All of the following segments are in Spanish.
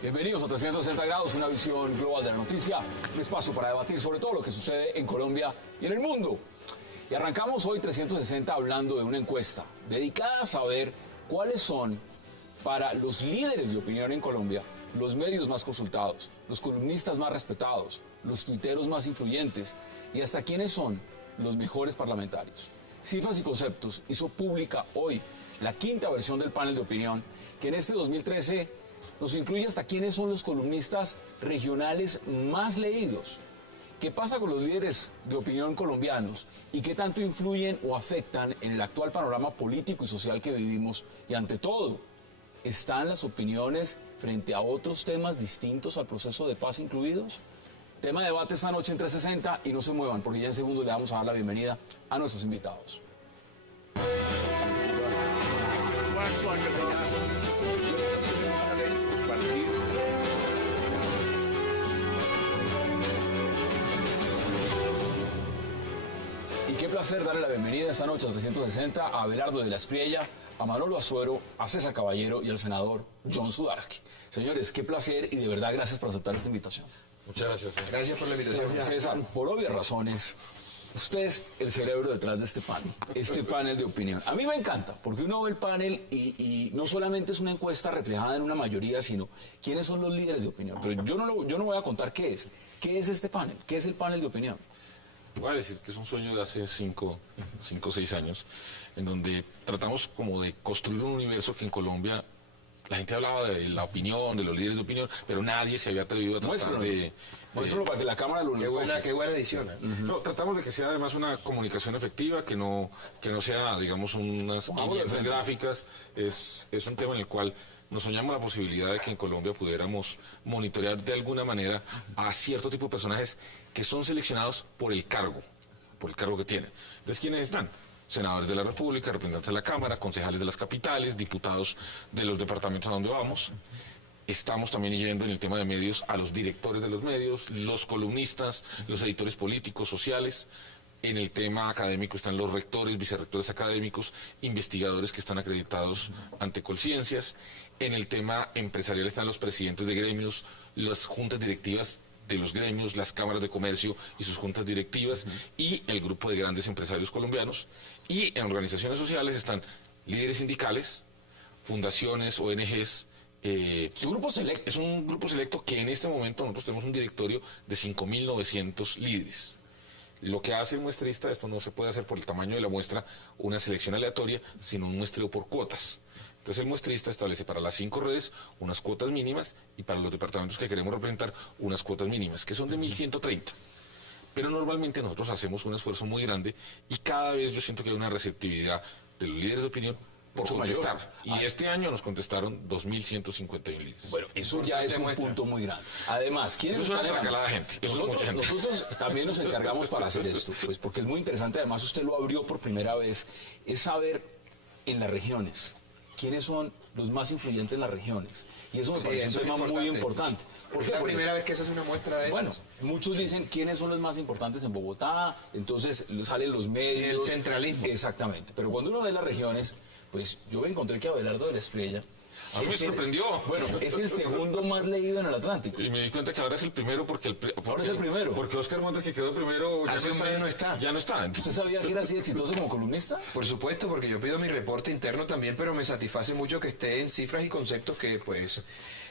Bienvenidos a 360 grados, una visión global de la noticia, un espacio para debatir sobre todo lo que sucede en Colombia y en el mundo. Y arrancamos hoy 360 hablando de una encuesta dedicada a saber cuáles son, para los líderes de opinión en Colombia, los medios más consultados, los columnistas más respetados, los tuiteros más influyentes y hasta quiénes son los mejores parlamentarios. Cifras y Conceptos hizo pública hoy la quinta versión del panel de opinión que en este 2013 nos incluye hasta quiénes son los columnistas regionales más leídos. ¿Qué pasa con los líderes de opinión colombianos y qué tanto influyen o afectan en el actual panorama político y social que vivimos? Y ante todo, ¿están las opiniones frente a otros temas distintos al proceso de paz incluidos? Tema de debate esta noche en 360 y no se muevan porque ya en segundos le vamos a dar la bienvenida a nuestros invitados. Y qué placer darle la bienvenida esta noche a 360 a Abelardo de la Espriella, a Manolo Azuero, a César Caballero y al senador John Sudarsky. Señores, qué placer y de verdad gracias por aceptar esta invitación. Muchas gracias. Gracias por la invitación. Gracias. César, por obvias razones, usted es el cerebro detrás de este panel de opinión. A mí me encanta, porque uno ve el panel y no solamente es una encuesta reflejada en una mayoría, sino quiénes son los líderes de opinión. Pero yo no voy a contar qué es. ¿Qué es este panel? ¿Qué es el panel de opinión? Voy a decir que es un sueño de hace 5 o 6 años, en donde tratamos como de construir un universo que en Colombia la gente hablaba de la opinión, de los líderes de opinión, pero nadie se había atrevido a tratar de... Muéstralo para que la cámara lo uniforme. Qué buena edición. No, tratamos de que sea además una comunicación efectiva, que no sea, digamos, unas 500 gráficas. Es un tema en el cual nos soñamos la posibilidad de que en Colombia pudiéramos monitorear de alguna manera a cierto tipo de personajes que son seleccionados por el cargo que tienen. Entonces, ¿quiénes están? Senadores de la República, representantes de la Cámara, concejales de las capitales, diputados de los departamentos a donde vamos. Estamos también yendo en el tema de medios a los directores de los medios, los columnistas, los editores políticos, sociales. En el tema académico están los rectores, vicerrectores académicos, investigadores que están acreditados ante Colciencias. En el tema empresarial están los presidentes de gremios, las juntas directivas de los gremios, las cámaras de comercio y sus juntas directivas y el grupo de grandes empresarios colombianos. Y en organizaciones sociales están líderes sindicales, fundaciones, ONGs. Es un grupo selecto. Es un grupo selecto que en este momento nosotros tenemos un directorio de 5.900 líderes. Lo que hace el muestrista, esto no se puede hacer por el tamaño de la muestra, una selección aleatoria, sino un muestreo por cuotas. Entonces el muestrista establece para las 5 redes unas cuotas mínimas y para los departamentos que queremos representar unas cuotas mínimas, que son de 1.130. Pero normalmente nosotros hacemos un esfuerzo muy grande y cada vez yo siento que hay una receptividad de los líderes de opinión por contestar. Y este año nos contestaron 2.151 líderes. Bueno, eso ya es un punto muy grande. Además, ¿quiénes eso están es una tracalada de gente. Nosotros también nos encargamos para hacer esto, pues porque es muy interesante, además usted lo abrió por primera vez, es saber en las regiones quiénes son los más influyentes en las regiones. Y eso me parece un tema muy importante. ¿Por qué? Es la primera vez que se hace una muestra de eso. Bueno, muchos dicen quiénes son los más importantes en Bogotá, entonces salen los medios. El centralismo. Exactamente. Pero cuando uno ve las regiones, pues yo me encontré que Abelardo de la Espriella, a mí me sorprendió. Bueno, es el segundo más leído en el Atlántico. Y me di cuenta que ahora es el primero ahora es el primero. Porque Oscar Montes, que quedó primero, ya no está. ¿Usted sabía que era así exitoso como columnista? Por supuesto, porque yo pido mi reporte interno también, pero me satisface mucho que esté en Cifras y Conceptos, que pues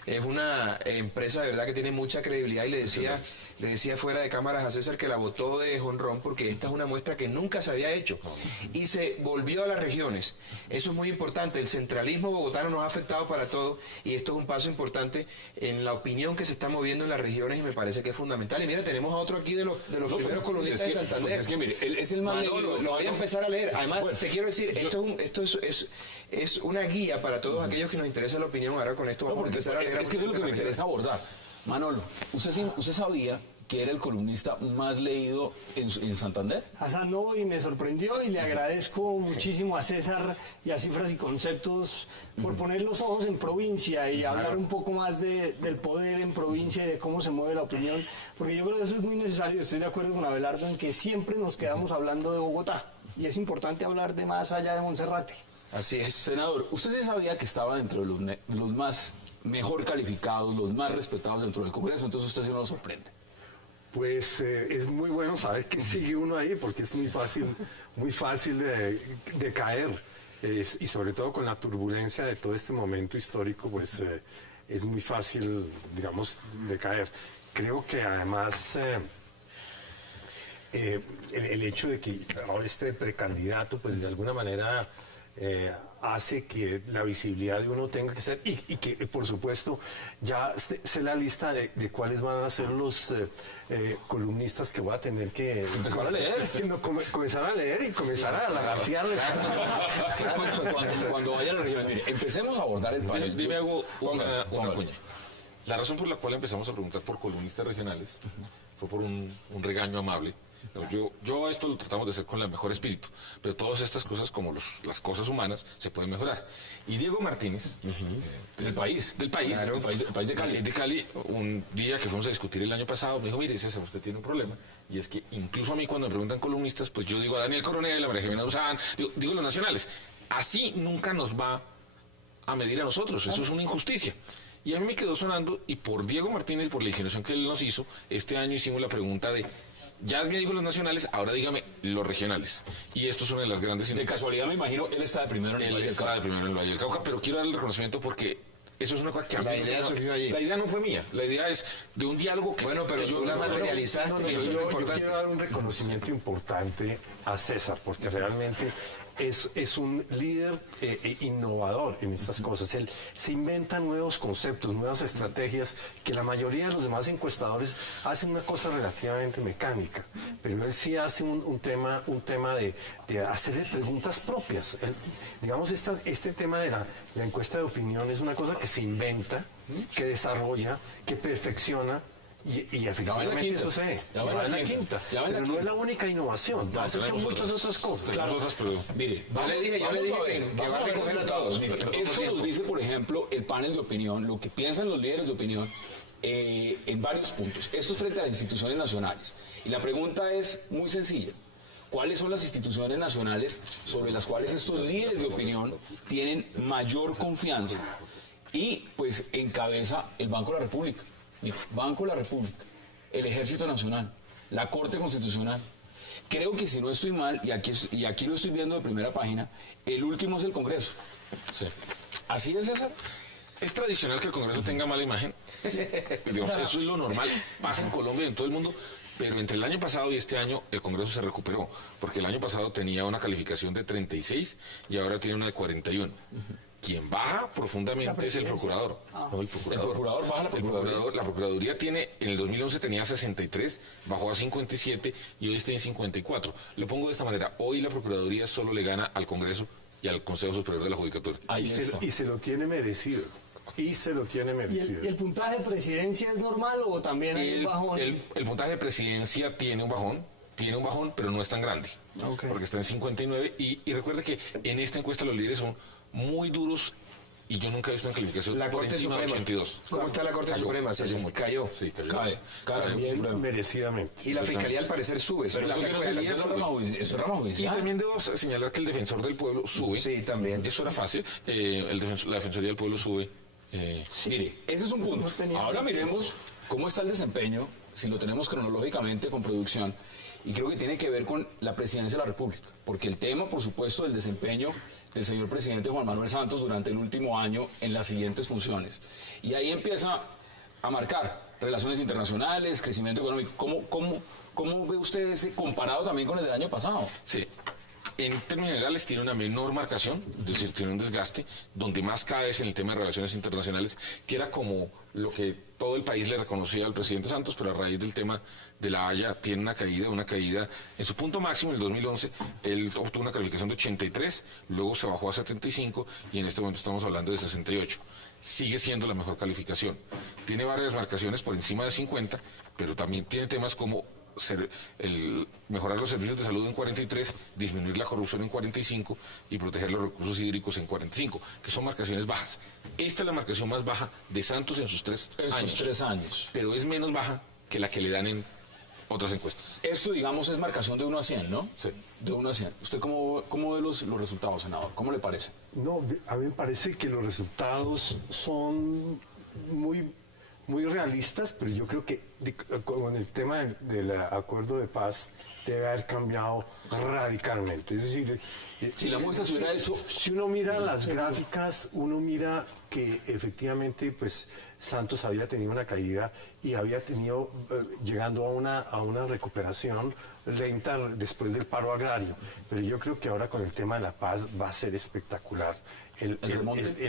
es una empresa de verdad que tiene mucha credibilidad, y le decía fuera de cámaras a César que la votó de jonrón porque esta es una muestra que nunca se había hecho y se volvió a las regiones. Eso es muy importante. El centralismo bogotano nos ha afectado para todo y esto es un paso importante en la opinión que se está moviendo en las regiones y me parece que es fundamental. Y mira, tenemos a otro aquí de los primeros columnistas de Santander. Pues es que mire, él es el más leído. Lo voy a empezar a leer. Además, te quiero decir, esto es una guía para todos aquellos que nos interesa la opinión. Ahora con esto vamos a empezar a leer. Es que eso es lo que me interesa abordar. Manolo, usted sabía que era el columnista más leído en Santander. Hassan, no, y me sorprendió y le agradezco muchísimo a César y a Cifras y Conceptos por poner los ojos en provincia y hablar un poco más del poder en provincia y de cómo se mueve la opinión, porque yo creo que eso es muy necesario. Estoy de acuerdo con Abelardo en que siempre nos quedamos hablando de Bogotá y es importante hablar de más allá de Monserrate. Así es. Senador, ¿usted sí sabía que estaba dentro de los más mejor calificados, los más respetados dentro del Congreso? Entonces usted sí no lo sorprende. Pues es muy bueno saber que sigue uno ahí, porque es muy fácil de caer. Y sobre todo con la turbulencia de todo este momento histórico, pues es muy fácil, digamos, de caer. Creo que además el hecho de que ahora este precandidato, pues de alguna manera hace que la visibilidad de uno tenga que ser, y que por supuesto ya sé la lista de cuáles van a ser los columnistas que voy a tener que empezar a leer. Comenzar a leer y comenzar a lagartearles. Cuando vayan a la región, mire, empecemos a abordar el panel. Dime, hago una cuña. La razón por la cual empezamos a preguntar por columnistas regionales fue por un regaño amable. Yo esto lo tratamos de hacer con el mejor espíritu, pero todas estas cosas, como las cosas humanas, se pueden mejorar. Y Diego Martínez, del país, claro, del país de Cali. De Cali, un día que fuimos a discutir el año pasado, me dijo, mire, César, usted tiene un problema, y es que incluso a mí cuando me preguntan columnistas, pues yo digo a Daniel Coronel, a María Jimena Duzán, digo los nacionales. Así nunca nos va a medir a nosotros, eso es una injusticia. Y a mí me quedó sonando, y por Diego Martínez, por la insinuación que él nos hizo, este año hicimos la pregunta de, ya me dijo los nacionales, ahora dígame los regionales. Y esto es una de las grandes... De casualidad, me imagino, él está de primero en el Valle del Cauca. Él está de primero en el Valle del Cauca, pero quiero darle el reconocimiento porque eso es una cosa que a mí... La idea surgió allí. La idea no fue mía, la idea es de un diálogo que... Bueno, pero tú la materializaste y eso es lo Yo importante. quiero dar un reconocimiento importante a César, porque realmente es un líder innovador en estas cosas. Él se inventa nuevos conceptos, nuevas estrategias, que la mayoría de los demás encuestadores hacen una cosa relativamente mecánica, pero él sí hace un tema de hacerle preguntas propias. Digamos, este tema de la encuesta de opinión es una cosa que se inventa, que desarrolla, que perfecciona. Y efectivamente eso se va en la quinta. Pero no es la única innovación. Hace muchas otras cosas. Claro, pero mire, Yo le dije que va a recoger a todos. Mire, esto nos dice, por ejemplo, el panel de opinión, lo que piensan los líderes de opinión en varios puntos. Esto es frente a las instituciones nacionales. Y la pregunta es muy sencilla. ¿Cuáles son las instituciones nacionales sobre las cuales estos líderes de opinión tienen mayor confianza? Y pues encabeza el Banco de la República. Mira, Banco de la República, el Ejército Nacional, la Corte Constitucional. Creo que si no estoy mal, y aquí lo estoy viendo de primera página, el último es el Congreso. Sí. ¿Así es, César? Es tradicional que el Congreso tenga mala imagen. Digamos, eso es lo normal, pasa en Colombia y en todo el mundo. Pero entre el año pasado y este año el Congreso se recuperó, porque el año pasado tenía una calificación de 36 y ahora tiene una de 41. Quien baja profundamente es el procurador. No, el procurador. El procurador baja la procuraduría. La procuraduría tiene, en el 2011 tenía 63, bajó a 57 y hoy está en 54. Lo pongo de esta manera, hoy la procuraduría solo le gana al Congreso y al Consejo Superior de la Judicatura. Y se lo tiene merecido. Y se lo tiene merecido. ¿Y el puntaje de presidencia es normal o también hay un bajón? El puntaje de presidencia tiene un bajón, pero no es tan grande, porque está en 59 y recuerda que en esta encuesta los líderes son muy duros y yo nunca he visto una calificación La por Corte encima Suprema. de 82. ¿Cómo está la Corte Suprema? Cayó. Sí, cayó. Cae. Merecidamente. Y la Fiscalía al parecer sube. Pero eso es rama Y judicial. también debo señalar que el Defensor del Pueblo sube. Sí, también. Eso era fácil. La Defensoría del Pueblo sube. Mire, ese es un punto. Ahora miremos cómo está el desempeño, si lo tenemos cronológicamente con producción, y creo que tiene que ver con la presidencia de la República, porque el tema, por supuesto, del desempeño del señor presidente Juan Manuel Santos durante el último año en las siguientes funciones. Y ahí empieza a marcar relaciones internacionales, crecimiento económico. ¿Cómo ve usted ese comparado también con el del año pasado? Sí. En términos generales tiene una menor marcación, es decir, tiene un desgaste, donde más cae es en el tema de relaciones internacionales, que era como lo que todo el país le reconocía al presidente Santos, pero a raíz del tema de la Haya tiene una caída. En su punto máximo, en el 2011, él obtuvo una calificación de 83, luego se bajó a 75 y en este momento estamos hablando de 68. sigue siendo la mejor calificación. Tiene varias marcaciones por encima de 50, pero también tiene temas como mejorar los servicios de salud en 43, disminuir la corrupción en 45 y proteger los recursos hídricos en 45, que son marcaciones bajas. Esta es la marcación más baja de Santos en sus tres años, pero es menos baja que la que le dan en otras encuestas. Esto, digamos, es marcación de 1 a 100, ¿no? Sí. De 1 a 100. ¿Usted cómo ve los resultados, senador? ¿Cómo le parece? No, a mí me parece que los resultados son muy realistas, pero yo creo que con el tema del acuerdo de paz debe haber cambiado radicalmente. Es decir, si la muestra se hubiera hecho... Si uno mira las gráficas, uno mira que efectivamente pues Santos había tenido una caída y había tenido, llegando a una recuperación lenta después del paro agrario. Pero yo creo que ahora con el tema de la paz va a ser espectacular el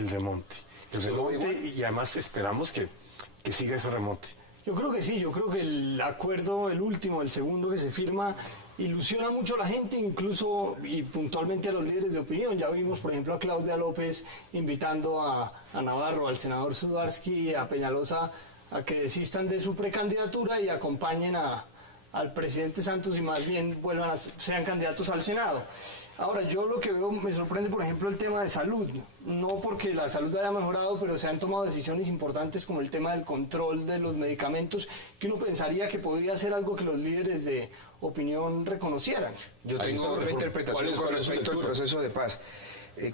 remonte. Y además esperamos que siga ese remonte. Yo creo que sí, yo creo que el acuerdo, el último, el segundo que se firma, ilusiona mucho a la gente, incluso y puntualmente a los líderes de opinión. Ya vimos, por ejemplo, a Claudia López invitando a Navarro, al senador Sudarsky y a Peñalosa a que desistan de su precandidatura y acompañen al presidente Santos y más bien sean candidatos al Senado. Ahora, yo lo que veo, me sorprende, por ejemplo, el tema de salud. No porque la salud haya mejorado, pero se han tomado decisiones importantes como el tema del control de los medicamentos, que uno pensaría que podría ser algo que los líderes de opinión reconocieran. Yo tengo una interpretación con respecto al proceso de paz.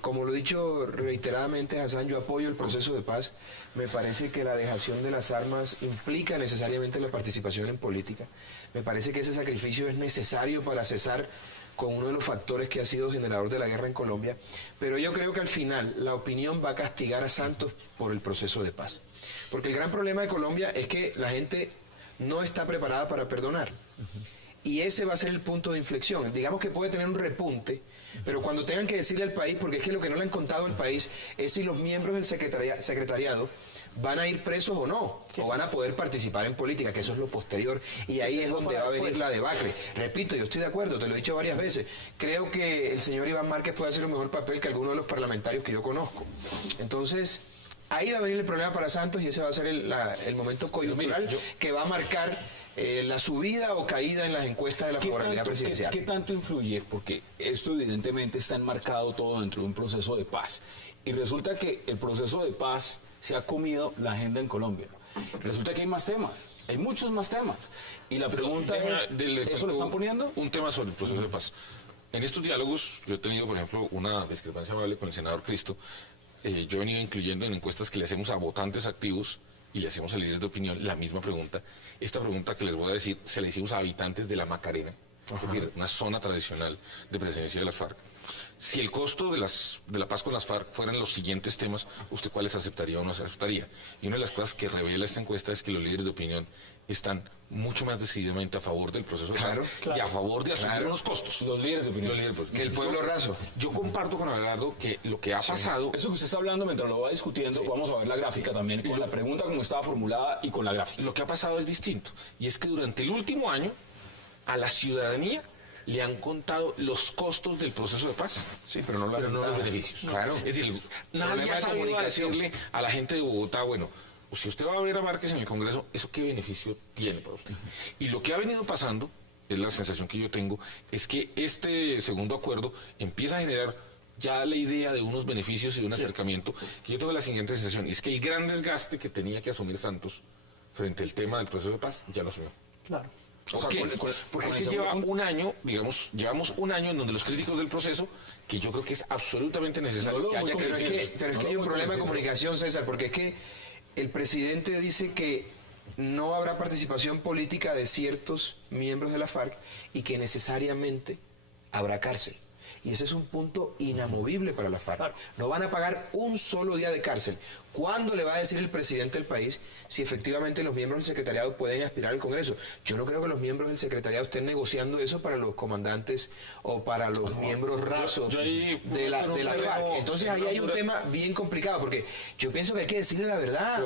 Como lo he dicho reiteradamente, Hassan, yo apoyo el proceso de paz. Me parece que la dejación de las armas implica necesariamente la participación en política. Me parece que ese sacrificio es necesario para cesar con uno de los factores que ha sido generador de la guerra en Colombia, pero yo creo que al final la opinión va a castigar a Santos por el proceso de paz. Porque el gran problema de Colombia es que la gente no está preparada para perdonar. Y ese va a ser el punto de inflexión. Digamos que puede tener un repunte, pero cuando tengan que decirle al país, porque es que lo que no le han contado al país es si los miembros del secretariado van a ir presos o no, o van a poder participar en política, que eso es lo posterior, y ahí es donde va a venir la debacle. Repito, yo estoy de acuerdo, te lo he dicho varias veces, creo que el señor Iván Márquez puede hacer un mejor papel que alguno de los parlamentarios que yo conozco. Entonces, ahí va a venir el problema para Santos y ese va a ser el momento coyuntural que va a marcar la subida o caída en las encuestas de la favorabilidad presidencial. ¿Qué tanto influye? Porque esto evidentemente está enmarcado todo dentro de un proceso de paz. Y resulta que el proceso de paz se ha comido la agenda en Colombia. Resulta que hay más temas, hay muchos más temas. Y la pregunta es, ¿eso lo están poniendo? Un tema sobre el proceso de paz. En estos diálogos, yo he tenido, por ejemplo, una discrepancia amable con el senador Cristo. Yo he venido incluyendo en encuestas que le hacemos a votantes activos y le hacemos a líderes de opinión la misma pregunta. Esta pregunta que les voy a decir se la hicimos a habitantes de la Macarena, es decir, una zona tradicional de presencia de las FARC. Si el costo de la paz con las FARC fueran los siguientes temas, ¿usted cuáles aceptaría o no aceptaría? Y una de las cosas que revela esta encuesta es que los líderes de opinión están mucho más decididamente a favor del proceso de paz y a favor de asumir unos costos. Los líderes de opinión. Que el pueblo raso. Yo comparto con Abelardo que lo que ha pasado... Eso que usted está hablando mientras lo va discutiendo, vamos a ver la gráfica también, con la pregunta como estaba formulada y con la gráfica. Lo que ha pasado es distinto, y es que durante el último año a la ciudadanía le han contado los costos del proceso de paz, sí, pero no los beneficios. Claro. Es decir, nadie ha sabido decirle a la gente de Bogotá, bueno, si usted va a ver a Márquez en el Congreso, ¿eso qué beneficio tiene para usted? Y lo que ha venido pasando, es la sensación que yo tengo, es que este segundo acuerdo empieza a generar ya la idea de unos beneficios y de un acercamiento, que yo tengo la siguiente sensación, es que el gran desgaste que tenía que asumir Santos frente al tema del proceso de paz, ya lo asumió. Claro. ¿Por qué? Porque es que lleva un año, digamos, llevamos un año en donde los críticos del proceso, que yo creo que es absolutamente necesario que haya crecido. Pero es que hay un problema de comunicación, César, porque es que el presidente dice que no habrá participación política de ciertos miembros de la FARC y que necesariamente habrá cárcel. Y ese es un punto inamovible para la FARC. No van a pagar un solo día de cárcel. ¿Cuándo le va a decir el presidente del país si efectivamente los miembros del secretariado pueden aspirar al Congreso? Yo no creo que los miembros del secretariado estén negociando eso para los comandantes o para los miembros rasos de la FARC. Entonces ahí hay un tema bien complicado, porque yo pienso que hay que decirle la verdad.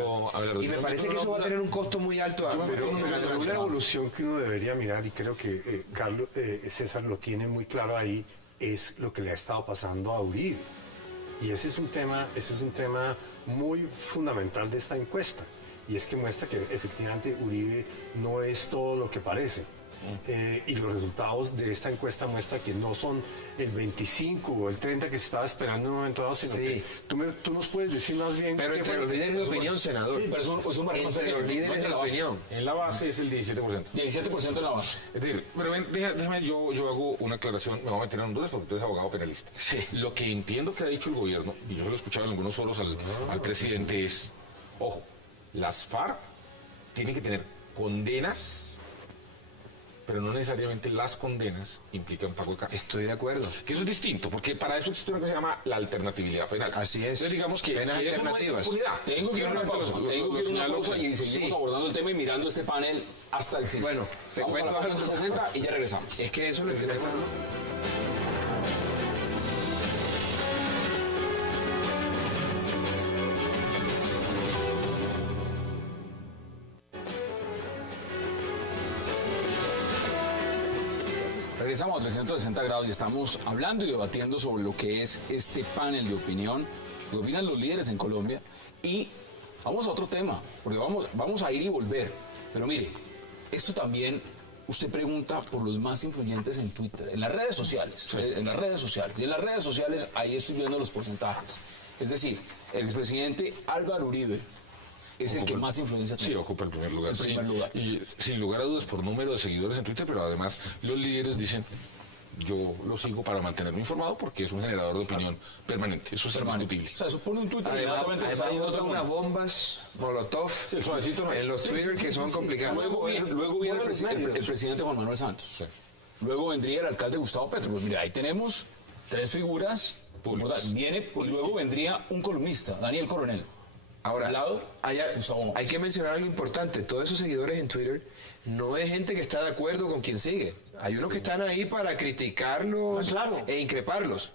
Y me parece que eso va a tener un costo muy alto. Pero una evolución que uno debería mirar, y creo que César lo tiene muy claro ahí, es lo que le ha estado pasando a Uribe. Y ese es un tema muy fundamental de esta encuesta. Y es que muestra que efectivamente Uribe no es todo lo que parece. Y los resultados de esta encuesta muestran que no son el 25 o el 30 que se estaba esperando en un momento dado, sino que tú nos puedes decir más bien... Pero entre los líderes de opinión, senador. Sí, pero es un margen más Entre pequeño, los líderes de la opinión. En la base es el 17%. 17% en la base. Es decir, pero déjame, yo hago una aclaración, me voy a meter en Honduras porque tú eres abogado penalista. Sí. Lo que entiendo que ha dicho el gobierno, y yo lo he escuchado en algunos foros al presidente, es, ojo, las FARC tienen que tener condenas, pero no necesariamente las condenas implican pago de cárcel. Estoy de acuerdo. Que eso es distinto, porque para eso existe una cosa que se llama la alternatividad penal. Así es. Entonces digamos que Penas eso no es alternativas. impunidad. Tengo que ir a una pausa, y seguimos abordando el tema y mirando este panel hasta el final. Bueno, te vamos a la cuento pausa algo. de 60 y ya regresamos. Es que eso es lo que tenemos. Regresamos a 360 grados y estamos hablando y debatiendo sobre lo que es este panel de opinión, lo que opinan los líderes en Colombia. Y vamos a otro tema, porque vamos a ir y volver. Pero mire, esto también, usted pregunta por los más influyentes en Twitter, en las redes sociales, en las redes sociales. Y en las redes sociales, ahí estoy viendo los porcentajes. Es decir, el expresidente Álvaro Uribe es el que más influencia tiene. Sí, ocupa el primer lugar. El primer lugar. Y sin lugar a dudas por número de seguidores en Twitter, pero además los líderes dicen, yo lo sigo para mantenerme informado porque es un generador de opinión permanente. Eso es indiscutible. O sea, eso pone un Twitter Además, inmediatamente que está ahí bota otro unas bombas Molotov El suavecito no es. en los Twitter que son complicados. Luego viene el presidente Juan Manuel Santos. Sí. Luego vendría el alcalde Gustavo Petro. Pues mira, ahí tenemos tres figuras públicas. Y luego vendría un columnista, Daniel Coronel. Ahora, Al lado, Gustavo. hay que mencionar algo importante. Todos esos seguidores en Twitter no es gente que está de acuerdo con quien sigue. Hay unos que están ahí para criticarlos Claro. e increparlos.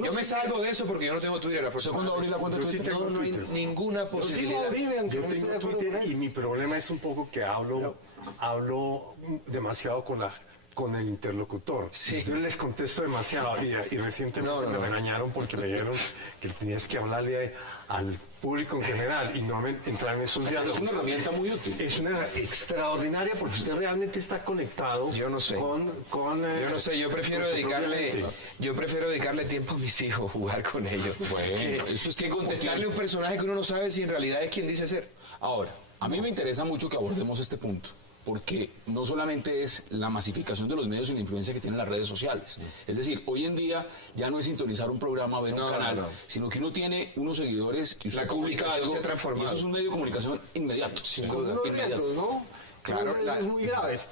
Yo me salgo de eso porque yo no tengo Twitter. ¿Usted cuándo abrí la cuenta de Yo sí Twitter? tengo No hay Twitter. ninguna Yo sigo a posibilidad. Uribe, aunque Yo no esté de tengo acuerdo Twitter con él. y mi problema es un poco que hablo demasiado con el interlocutor. Sí. Yo les contesto demasiado y recientemente me regañaron porque me dijeron que tenías que hablarle al público en general y no entrar en esos Es diálogos. una herramienta muy útil. Es una extraordinaria porque usted realmente está conectado. Yo no sé. Con Yo no sé, yo prefiero con su propia mente. dedicarle tiempo a mis hijos, jugar con ellos. Bueno, eso es que tiempo contestarle a un personaje que uno no sabe si en realidad es quien dice ser. Ahora, a mí me interesa mucho que abordemos este punto, porque no solamente es la masificación de los medios y la influencia que tienen las redes sociales. Es decir, hoy en día ya no es sintonizar un programa, ver un canal, sino que uno tiene unos seguidores y usted La publica comunicación algo, se ha transformado. y eso es un medio de comunicación inmediato. Sin Con duda. unos riesgos, ¿no? Claro, Unos riesgos muy graves.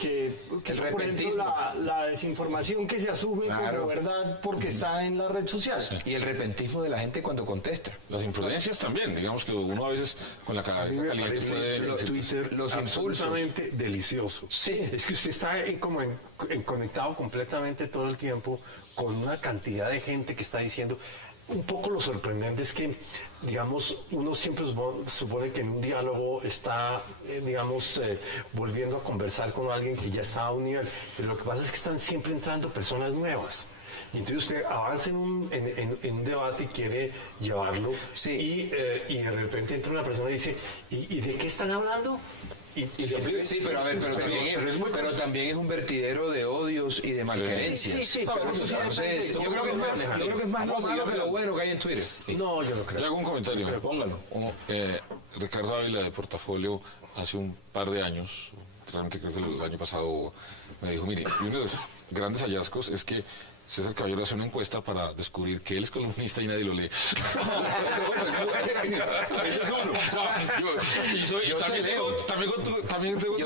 Que son, por ejemplo, repentismo. la desinformación que se asume Claro. como verdad porque está en la red social. Y el repentismo de la gente cuando contesta. Las imprudencias también, digamos que uno a veces con la A mí cabeza me caliente parece puede... Twitter los absolutamente delicioso. Sí. Es que usted está conectado completamente todo el tiempo con una cantidad de gente que está diciendo. Un poco lo sorprendente es que, digamos, uno siempre supone que en un diálogo está, volviendo a conversar con alguien que ya está a un nivel, pero lo que pasa es que están siempre entrando personas nuevas. Y entonces usted avanza en un debate y quiere llevarlo, Sí. y de repente entra una persona y dice, ¿y de qué están hablando? Y se aplica. Sí, pero a ver, pero también es un vertidero de odios y de malquerencias. Sí, pero eso sí Entonces, yo creo que es más lo malo que lo bueno que hay en Twitter. No, yo no Le creo. hago un comentario. Pero póngalo. Ricardo Ávila de Portafolio hace un par de años, realmente creo que el año pasado, me dijo, mire, y uno de los grandes hallazgos es que César Caballero hace una encuesta para descubrir que él es columnista y nadie lo lee. Ese es uno. Yo te leo. También tengo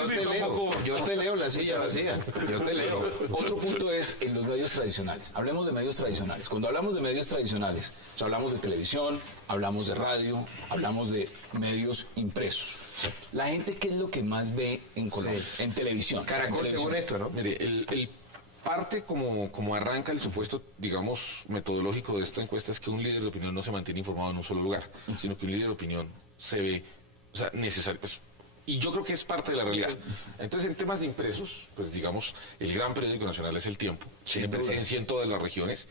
Yo te leo la silla vacía. Yo te leo. Otro punto es en los medios tradicionales. Hablemos de medios tradicionales. Cuando hablamos de medios tradicionales, pues hablamos de televisión, hablamos de radio, hablamos de medios impresos. La gente, ¿qué es lo que más ve en Colombia? En televisión. Caracol, según esto, ¿no? Mire, el parte como arranca el supuesto, digamos, metodológico de esta encuesta es que un líder de opinión no se mantiene informado en un solo lugar, sino que un líder de opinión se ve, o sea, necesario, pues, Y yo creo que es parte de la realidad. Entonces, en temas de impresos, pues digamos, el gran periódico nacional es El Tiempo. Tiene presencia en todas las regiones,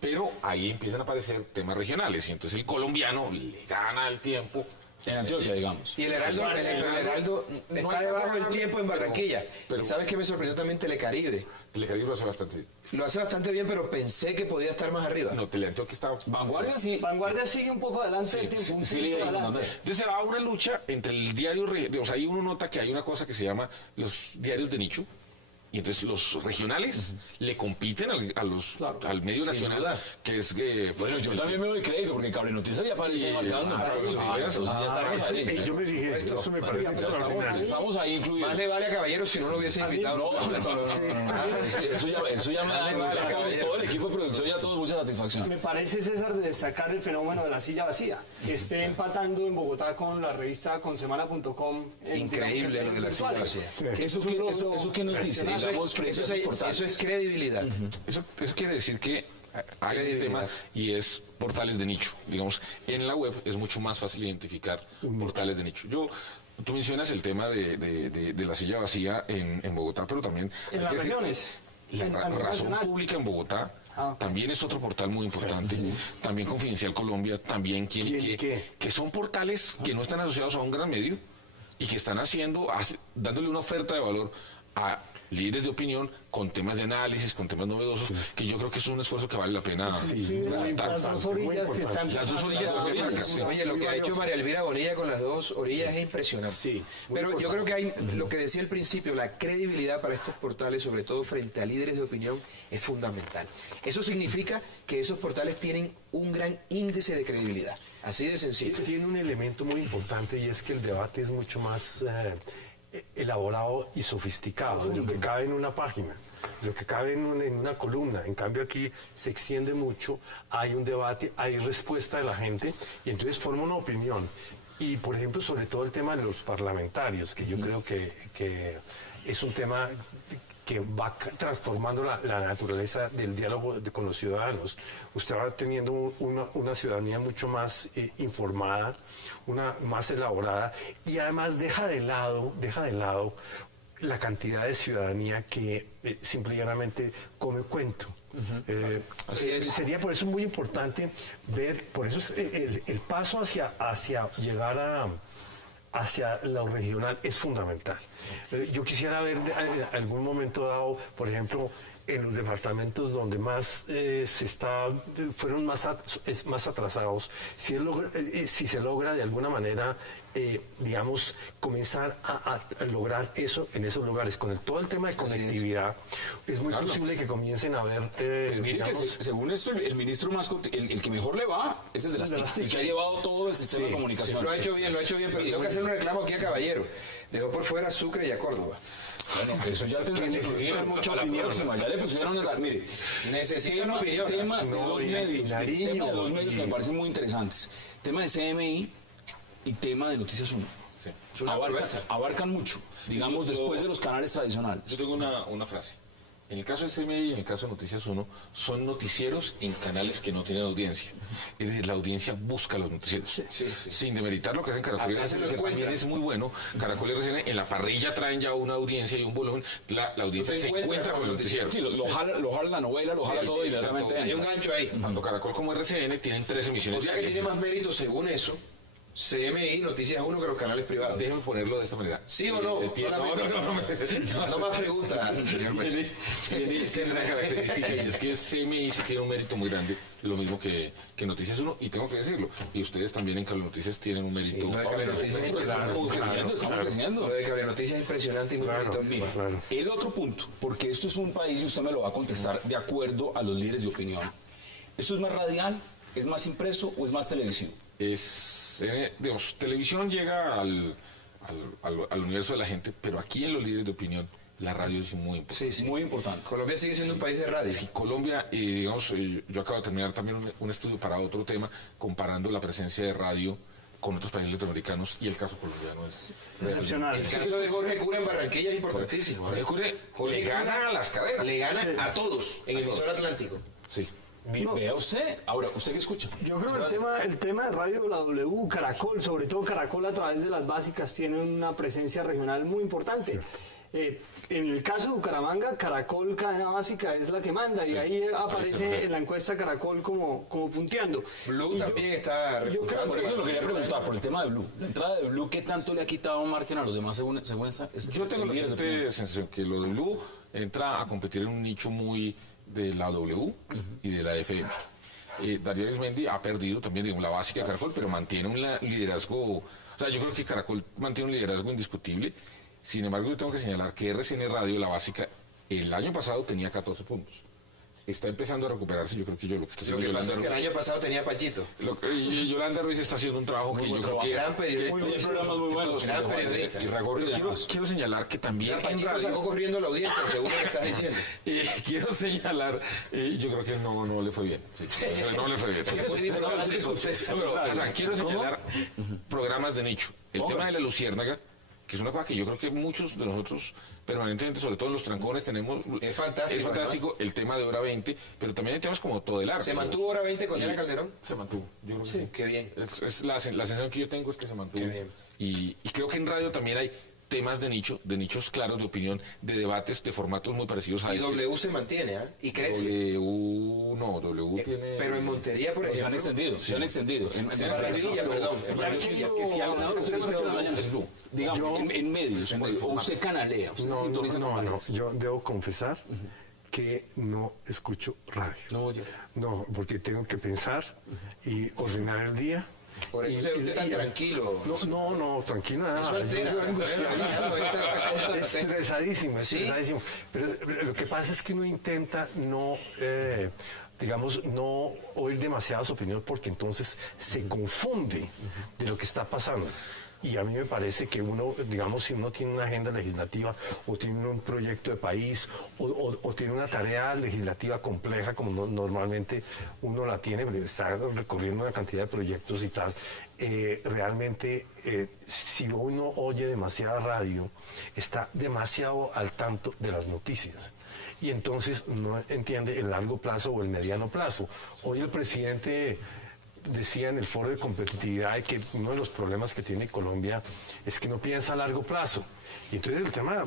pero ahí empiezan a aparecer temas regionales. Y entonces el colombiano le gana al Tiempo. En Antioquia, digamos. Y el Heraldo no está hay debajo del nada, Tiempo en Barranquilla. pero- ¿Y sabes qué me sorprendió también? Telecaribe. Telecaribe lo hace bastante bien. Lo hace bastante bien, pero pensé que podía estar más arriba. No, Teleantioquia está... Vanguardia sí. Vanguardia sigue un poco adelante del tiempo. Sí, líder de Santander. Entonces se da una lucha entre el diario, digamos, ahí uno nota que hay una cosa que se llama los diarios de nicho, y entonces los regionales le compiten al medio Sin nacional, duda. que es... Bueno, yo también me doy crédito porque Cabre Noticias ya aparece ahí marcando. Ya estaremos ahí. Yo me dije, eso me parece Ya extraordinario. estamos ahí incluidos. Más le vale a Caballero si no lo hubiese invitado. Eso ya me da todo el equipo de producción, ya todos mucha satisfacción. Me parece, César, de destacar el fenómeno de la silla vacía. Esté empatando en Bogotá con la revista consemana.com. Increíble lo de la silla vacía. ¿Eso qué nos dice? Digamos, frente a esos portales. Eso es credibilidad. Eso quiere decir que hay un Credibilidad. tema y es portales de nicho. Digamos, en la web es mucho más fácil identificar portales de nicho. Tú mencionas el tema de la silla vacía en Bogotá, pero también... En hay las que decir, regiones. La A nivel Razón nacional. Pública en Bogotá Ok. también es otro portal muy importante. También Confidencial Colombia, también que son portales que no están asociados a un gran medio y que están dándole una oferta de valor a líderes de opinión con temas de análisis, con temas novedosos, que yo creo que es un esfuerzo que vale la pena resaltar. Las dos orillas que están... Las dos orillas, sí. Oye, lo que ha hecho María Elvira Bonilla con las dos orillas es impresionante. Sí, muy Pero yo creo que hay, lo que decía al principio, la credibilidad para estos portales, sobre todo frente a líderes de opinión, es fundamental. Eso significa que esos portales tienen un gran índice de credibilidad. Así de sencillo. Tiene un elemento muy importante y es que el debate es mucho más elaborado y sofisticado de lo que cabe en una página, de lo que cabe en una columna. En cambio aquí se extiende mucho, hay un debate, hay respuesta de la gente y entonces forma una opinión. Y por ejemplo, sobre todo el tema de los parlamentarios, que yo creo que es un tema que va transformando la naturaleza del diálogo con los ciudadanos. Usted va teniendo una ciudadanía mucho más informada, una más elaborada, y además deja de lado la cantidad de ciudadanía que simple y llanamente come cuento. Así es. Sería por eso muy importante ver, por eso es el paso hacia llegar hacia lo regional es fundamental. Yo quisiera ver en algún momento dado, por ejemplo, en los departamentos donde más fueron más atrasados, si se logra de alguna manera, digamos, comenzar a lograr eso en esos lugares. Con todo el tema de conectividad, es muy posible que comiencen a ver... Pues mire que según esto, el ministro más el que mejor le va es el de las TIC, el que ha llevado todo el sistema de comunicación. Lo ha hecho bien, pero tengo que hacer un reclamo aquí a Caballero. Dejó por fuera a Sucre y a Córdoba. Bueno, eso ya tendrá que incluir a la próxima. Ya le pusieron mire, Necesitan opinión. tema de dos medios, Nariño, tema de dos medios que me parecen muy interesantes. Tema de CMI y tema de Noticias 1. Abarcan mucho, digamos, después de los canales tradicionales. Yo tengo una frase. En el caso de CMI y en el caso de Noticias 1, son noticieros en canales que no tienen audiencia. Es decir, la audiencia busca los noticieros. Sin demeritar lo que hacen Caracol y RCN, que también es muy bueno. Caracol y RCN en la parrilla traen ya una audiencia y un volumen. La audiencia se encuentra con el noticiero. Sí, lo jala la novela, lo jala todo y inmediatamente Hay un entra. gancho ahí. Tanto Caracol como RCN tienen 3 emisiones O sea que diarias. tiene más mérito, según eso, CMI, Noticias 1 que los canales privados. Déjeme ponerlo de esta manera. ¿Sí o no? No más preguntas, señor juez. Tiene una característica y es que CMI sí tiene un mérito muy grande, lo mismo que Noticias 1, y tengo que decirlo. Y ustedes también en Cable Noticias tienen un mérito. Lo de Cable Noticias es Estamos creciendo. Lo de Cable Noticias es impresionante y muy bonito. Mire, el otro punto, porque esto es un país, y usted me lo va a contestar de acuerdo a los líderes de opinión. ¿Esto es más radial, es más impreso o es más televisión? Digamos, televisión llega al universo de la gente, pero aquí en los líderes de opinión, la radio es muy importante. Sí. Muy importante. Colombia sigue siendo un país de radio. Sí, Colombia, digamos, yo acabo de terminar también un estudio para otro tema, comparando la presencia de radio con otros países latinoamericanos, y el caso colombiano es Excepcional. El caso de Jorge Cura en Barranquilla es importantísimo. Jorge Cure le gana a las cadenas. Le gana a todos en emisor Atlántico. Sí. Vea usted. Ahora, ¿usted qué escucha? Yo creo que el tema de radio de la W, Caracol, sobre todo Caracol a través de las básicas, tiene una presencia regional muy importante. En el caso de Bucaramanga, Caracol Cadena Básica es la que manda y ahí aparece en la encuesta Caracol como punteando. Blue también está repuntando. Por eso lo quería preguntar, por el tema de Blue. La entrada de Blue, ¿qué tanto le ha quitado margen a los demás según esta Yo tengo la siguiente sensación, que lo de Blue entra a competir en un nicho muy de la W y de la FM. Darío Arismendi ha perdido también, digamos, la básica de Caracol, pero mantiene un liderazgo. O sea, yo creo que Caracol mantiene un liderazgo indiscutible. Sin embargo, yo tengo que señalar que RCN Radio, la básica, el año pasado tenía 14 puntos. Está empezando a recuperarse, yo creo que lo que está haciendo Lo que pasa Yolanda es que el año pasado tenía Pachito. Yolanda Ruiz está haciendo un trabajo que yo creo que... Gran periodista. programas muy buenos. Gran periodista. Quiero señalar que también en Pachito radio... sacó corriendo la audiencia, según lo que estás diciendo. Quiero señalar, yo creo que no le fue bien. No le fue bien. Quiero señalar programas de nicho. El tema de la Luciérnaga, que es una cosa que yo creo que muchos de nosotros permanentemente, sobre todo en los trancones, tenemos... Es fantástico. Es fantástico el tema de Hora 20, pero también hay temas como Todelar. ¿Se mantuvo Hora 20 con Diana Calderón? Se mantuvo, yo creo que sí. Qué bien. Es la sensación que yo tengo es que se mantuvo. Qué bien. Y creo que en radio también hay temas de nicho, de nichos claros de opinión, de debates, de formatos muy parecidos a Y este. W se mantiene, ¿ah? Y crece. W tiene... Pero en Montería, por Se han ejemplo... extendido. En Barranquilla, perdón. En Barranquilla, que sí hace Usted que escucha la mañana, digamos, en medios, o usted canalea, usted se sintoniza con varios. Yo debo confesar que no escucho radio. No, yo. No, porque tengo que pensar y ordenar el día. Por eso se ve usted tan tranquilo. No, tranquilo. Eso altera. Estresadísimo. Pero lo que pasa es que uno intenta no... digamos, no oír demasiadas opiniones porque entonces se confunde de lo que está pasando. Y a mí me parece que uno, digamos, si uno tiene una agenda legislativa o tiene un proyecto de país o tiene una tarea legislativa compleja como normalmente uno la tiene, porque está recorriendo una cantidad de proyectos y tal, realmente si uno oye demasiada radio, está demasiado al tanto de las noticias. Y entonces no entiende el largo plazo o el mediano plazo. Hoy el presidente decía en el foro de competitividad que uno de los problemas que tiene Colombia es que no piensa a largo plazo. Y entonces el tema,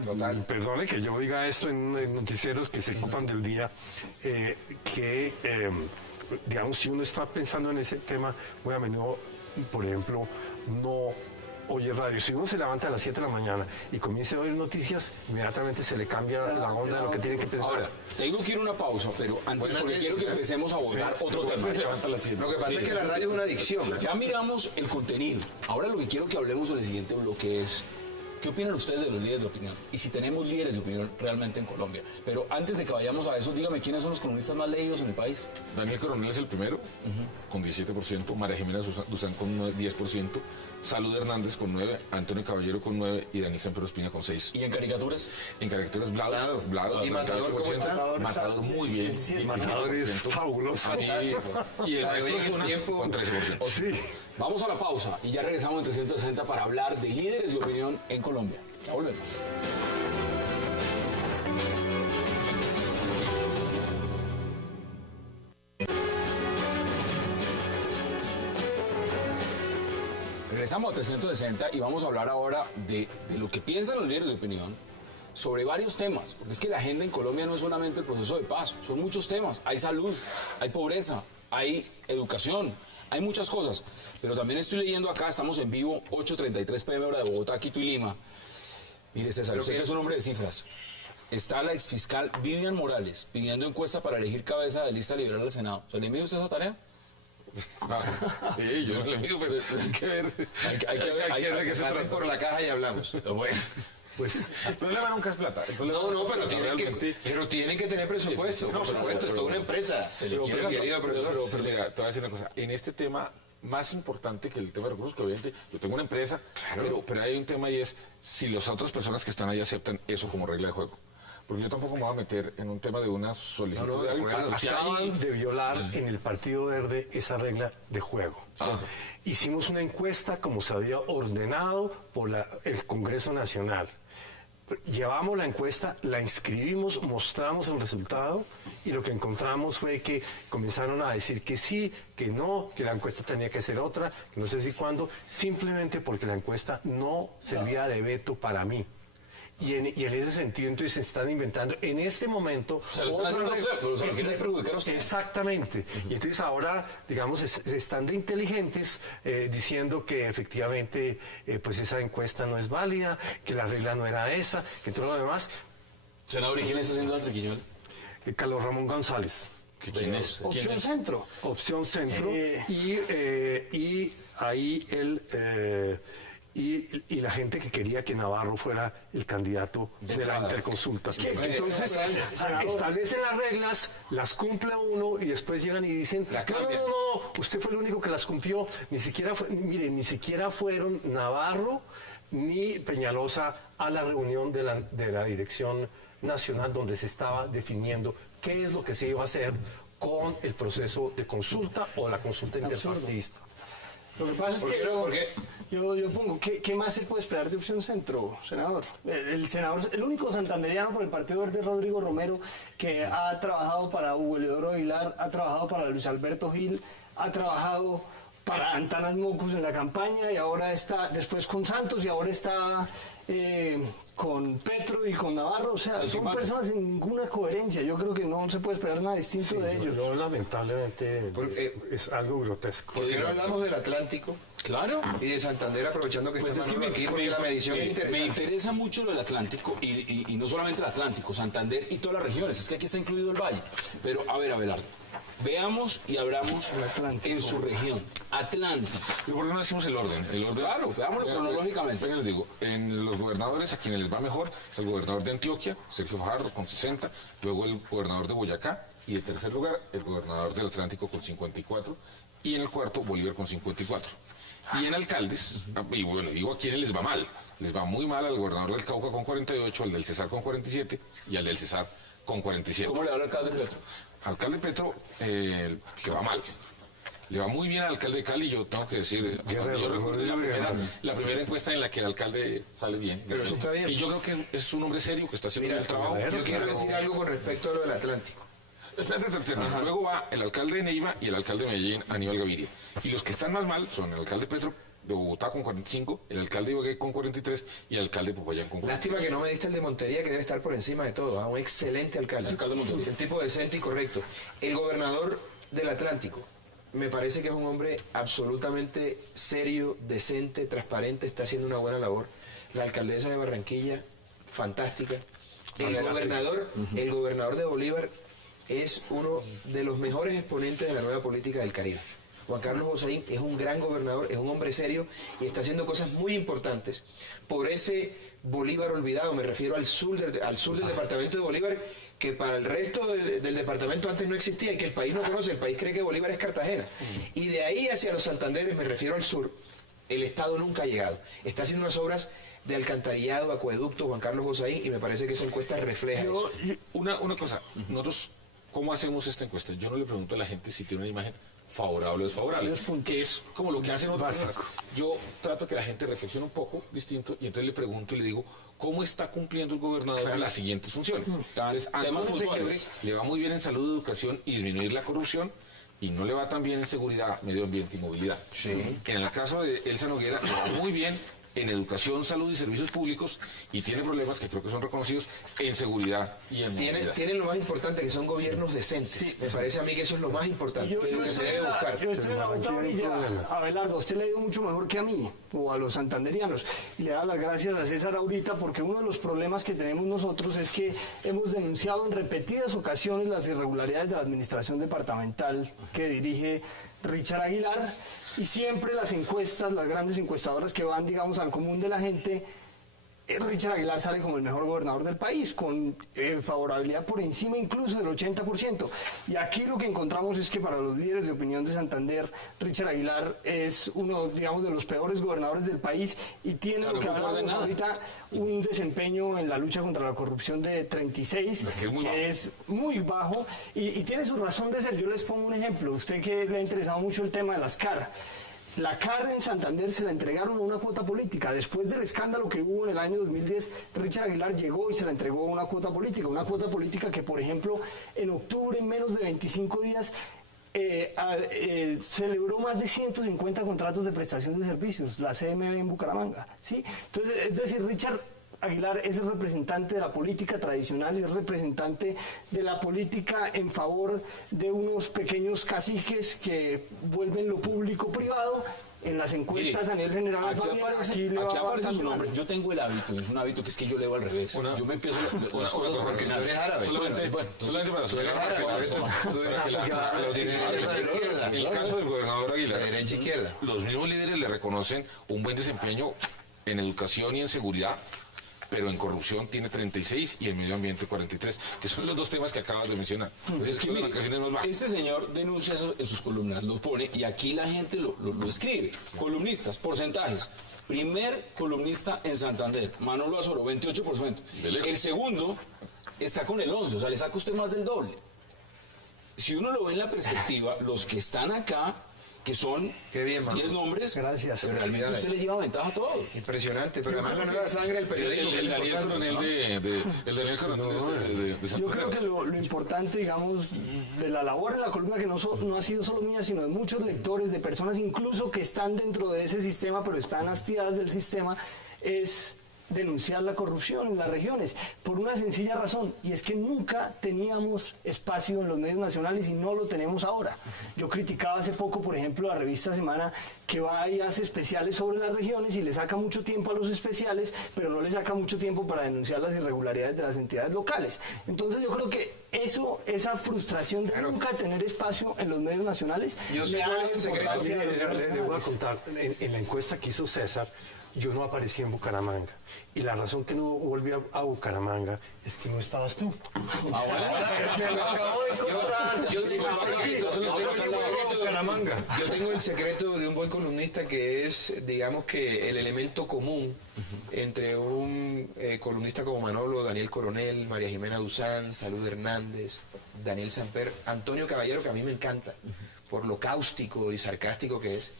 perdone que yo diga esto en noticieros que se ocupan del día, digamos, si uno está pensando en ese tema, muy a menudo, por ejemplo, no oye radio. Si uno se levanta a las 7 de la mañana y comienza a oír noticias, inmediatamente se le cambia la onda de lo que tiene que pensar. Ahora, tengo que ir a una pausa, pero antes, porque quiero que empecemos a abordar otro tema. Lo que pasa es que la radio es una adicción. Ya miramos el contenido. Ahora lo que quiero que hablemos en el siguiente bloque es, ¿qué opinan ustedes de los líderes de opinión? Y si tenemos líderes de opinión realmente en Colombia. Pero antes de que vayamos a eso, dígame, ¿quiénes son los columnistas más leídos en el país? Daniel Coronel es el primero, con 17%, María Jimena Duzán con 10%, Salud Hernández con 9%, Antonio Caballero con 9% y Daniel Sempero Espina con 6%. ¿Y en caricaturas? En caracteres Blado. ¿Y Matador cómo está? Matador muy bien. Sí, Matador es fabuloso. Y el maestro Osuna con 13%. Sí. Vamos a la pausa y ya regresamos en 360 para hablar de líderes de opinión en Colombia. Ya volvemos. Regresamos a 360 y vamos a hablar ahora de lo que piensan los líderes de opinión sobre varios temas, porque es que la agenda en Colombia no es solamente el proceso de paz, son muchos temas. Hay salud, hay pobreza, hay educación, hay muchas cosas. Pero también estoy leyendo acá, estamos en vivo, 8:33 p.m. hora de Bogotá, Quito y Lima. Mire, César, usted que es un hombre de cifras. Está la exfiscal Vivian Morales pidiendo encuesta para elegir cabeza de lista liberal del Senado. ¿Se le mide usted esa tarea? Sí, yo le digo, pues hay que ver. Hay que ver Que se pasen por la caja y hablamos. Bueno, Pues el problema nunca es plata. Pero tienen que tener presupuesto. Por supuesto, es toda una empresa. Se le quiere, querido profesor. Pero mira, te voy a decir una cosa. En este tema, más importante que el tema de recursos, que obviamente yo tengo una empresa, pero hay un tema y es si las otras personas que están ahí aceptan eso como regla de juego. Porque yo tampoco me voy a meter en un tema de una solicitud. Acaban de violar en el Partido Verde esa regla de juego. Hicimos una encuesta como se había ordenado por el Congreso Nacional. llevamos la encuesta, la inscribimos, mostramos el resultado y lo que encontramos fue que comenzaron a decir que sí, que no, que la encuesta tenía que ser otra, que no sé si cuándo, simplemente porque la encuesta no servía de veto para mí. Y en ese sentido, entonces se están inventando en este momento. Se lo están haciendo a usted, pero se lo quieren perjudicar a usted. Exactamente. Y entonces ahora, digamos, están de inteligentes diciendo que efectivamente pues esa encuesta no es válida, que la regla no era esa, que todo lo demás. Senador, ¿y quién está haciendo la triquiñuela? Carlos Ramón González. ¿Quién es? Opción Centro. Opción Centro. Y ahí él... Y la gente que quería que Navarro fuera el candidato de la interconsulta. Entonces, establecen las reglas, las cumple uno y después llegan y dicen, no, usted fue el único que las cumplió. Ni siquiera fueron Navarro ni Peñalosa a la reunión de la Dirección Nacional donde se estaba definiendo qué es lo que se iba a hacer con el proceso de consulta o la consulta interpartidista. Lo que pasa es que yo pongo, ¿qué más se puede esperar de Opción Centro, senador? El único santanderiano por el Partido Verde, Rodrigo Romero, que ha trabajado para Hugo Eleodoro Aguilar, ha trabajado para Luis Alberto Gil, ha trabajado para Antanas Mocus en la campaña y ahora está después con Santos y ahora está con Petro y con Navarro. O sea, son personas sin ninguna coherencia. Yo creo que no se puede esperar nada distinto de ellos. Yo lamentablemente es algo grotesco. ¿Por qué no hablamos del Atlántico? Claro. Y de Santander, aprovechando que Pues está es que aquí, porque la medición es interesante. me interesa mucho lo del Atlántico y no solamente el Atlántico, Santander y todas las regiones. Es que aquí está incluido el Valle. Pero, a ver, Abelardo, veamos y abramos en su región. Atlántico. ¿Y por qué no decimos el orden? Claro, veámoslo cronológicamente. Venga, les digo, en los gobernadores a quienes les va mejor es el gobernador de Antioquia, Sergio Fajardo, con 60, luego el gobernador de Boyacá, y en tercer lugar el gobernador del Atlántico con 54, y en el cuarto Bolívar con 54. Y en alcaldes, y bueno, digo a quienes les va mal. Les va muy mal al gobernador del Cauca con 48, al del Cesar con 47 y al del Cesar con 47. ¿Cómo le va al alcalde Petro? Alcalde Petro, le va mal. Le va muy bien al alcalde de Cali, yo tengo que decir, yo recuerdo la primera encuesta en la que el alcalde sale bien. Pero eso está bien. Y yo creo que es un hombre serio que está haciendo bien el trabajo. Yo quiero decir algo con respecto a lo del Atlántico. Espérate. Luego va el alcalde de Neiva y el alcalde de Medellín, Aníbal Gaviria. Y los que están más mal son el alcalde Petro de Bogotá con 45, el alcalde de Ibagué con 43 y el alcalde de Popayán con 43. Lástima que no me diste el de Montería, que debe estar por encima de todo. Un excelente alcalde. Un tipo decente y correcto. El gobernador del Atlántico, me parece que es un hombre absolutamente serio, decente, transparente, está haciendo una buena labor. La alcaldesa de Barranquilla, fantástica. El gobernador de Bolívar es uno de los mejores exponentes de la nueva política del Caribe. Juan Carlos Hossain es un gran gobernador, es un hombre serio y está haciendo cosas muy importantes por ese Bolívar olvidado. Me refiero al sur del departamento de Bolívar, que para el resto del departamento antes no existía y que el país no conoce. El país cree que Bolívar es Cartagena. Y de ahí hacia los Santanderes, me refiero al sur, el Estado nunca ha llegado. Está haciendo unas obras de alcantarillado, acueducto, Juan Carlos Hossain, y me parece que esa encuesta refleja eso. Una cosa, nosotros, ¿cómo hacemos esta encuesta? Yo no le pregunto a la gente si tiene una imagen favorable o desfavorable, que es como lo que hacen otras personas. Yo trato que la gente reflexione un poco distinto y entonces le pregunto y le digo, ¿cómo está cumpliendo el gobernador las siguientes funciones? Entonces, temas puntuales, le va muy bien en salud, educación y disminuir la corrupción, y no le va tan bien en seguridad, medio ambiente y movilidad. Sí. En el caso de Elsa Noguera, le va muy bien en educación, salud y servicios públicos, y tiene problemas que creo que son reconocidos en seguridad y en movilidad. Tienen lo más importante, que son gobiernos decentes. Sí. Me parece a mí que eso es lo más importante, lo que se debe buscar. Yo estoy en la otra orilla. Abelardo, usted le ha ido mucho mejor que a mí, o a los santanderianos, y le da las gracias a César ahorita, porque uno de los problemas que tenemos nosotros es que hemos denunciado en repetidas ocasiones las irregularidades de la administración departamental que dirige Richard Aguilar, y siempre las encuestas, las grandes encuestadoras que van, digamos, al común de la gente, Richard Aguilar sale como el mejor gobernador del país, con favorabilidad por encima incluso del 80%. Y aquí lo que encontramos es que para los líderes de opinión de Santander, Richard Aguilar es uno, digamos, de los peores gobernadores del país y tiene, lo que hablábamos ahorita, un desempeño en la lucha contra la corrupción de 36, que es muy bajo, y tiene su razón de ser. Yo les pongo un ejemplo. Usted que le ha interesado mucho el tema de las CAR. La CAR en Santander se la entregaron a una cuota política. Después del escándalo que hubo en el año 2010, Richard Aguilar llegó y se la entregó a una cuota política. Una cuota política que, por ejemplo, en octubre, en menos de 25 días, celebró más de 150 contratos de prestación de servicios, la CMB en Bucaramanga, ¿sí? Entonces, es decir, Richard Aguilar es el representante de la política tradicional y es representante de la política en favor de unos pequeños caciques que vuelven lo público privado. En las encuestas a nivel general, Aquí aparece su nombre. Yo tengo el hábito, es un hábito que es que yo leo al revés. Yo me empiezo las cosas por el Porque tú final. eres árabe. Solamente para Tú eres árabe. Tú eres en el caso del gobernador Aguilar, de derecha izquierda. los mismos líderes le reconocen un buen desempeño en educación y en seguridad, pero en corrupción tiene 36 y en medio ambiente 43, que son los dos temas que acabas de mencionar. Pero es que Son las mire, vacaciones más bajas. este señor denuncia eso en sus columnas, lo pone y aquí la gente lo escribe. Columnistas, porcentajes. Primer columnista en Santander, Manolo Azoro, 28%. De lejos. El segundo está con el 11%, o sea, le saca usted más del doble. Si uno lo ve en la perspectiva, los que están acá, que son Qué bien, Manolo. 10 nombres, Gracias. pero realmente usted le lleva ventaja a todos. Impresionante, pero además la nueva sangre del periodismo. El Daniel Coronel de Yo Santander. creo que lo importante, digamos, de la labor en la columna, que no ha sido solo mía, sino de muchos lectores, de personas incluso que están dentro de ese sistema, pero están hastiadas del sistema, es denunciar la corrupción en las regiones, por una sencilla razón, y es que nunca teníamos espacio en los medios nacionales y no lo tenemos ahora. Yo criticaba hace poco, por ejemplo, la revista Semana, que va y hace especiales sobre las regiones y le saca mucho tiempo a los especiales, pero no le saca mucho tiempo para denunciar las irregularidades de las entidades locales. Entonces yo creo que esa frustración de nunca tener espacio en los medios nacionales, Yo sé cuál es el secreto. Le voy a contar, en la encuesta que hizo César, yo no aparecí en Bucaramanga. Y la razón que no volví a Bucaramanga es que no estabas tú. me lo acabo de encontrar. Yo tengo el secreto de un buen columnista, que es, digamos, que el elemento común entre un columnista como Manolo, Daniel Coronel, María Jimena Duzán, Salud Hernández, Daniel Samper, Antonio Caballero, que a mí me encanta por lo cáustico y sarcástico que es.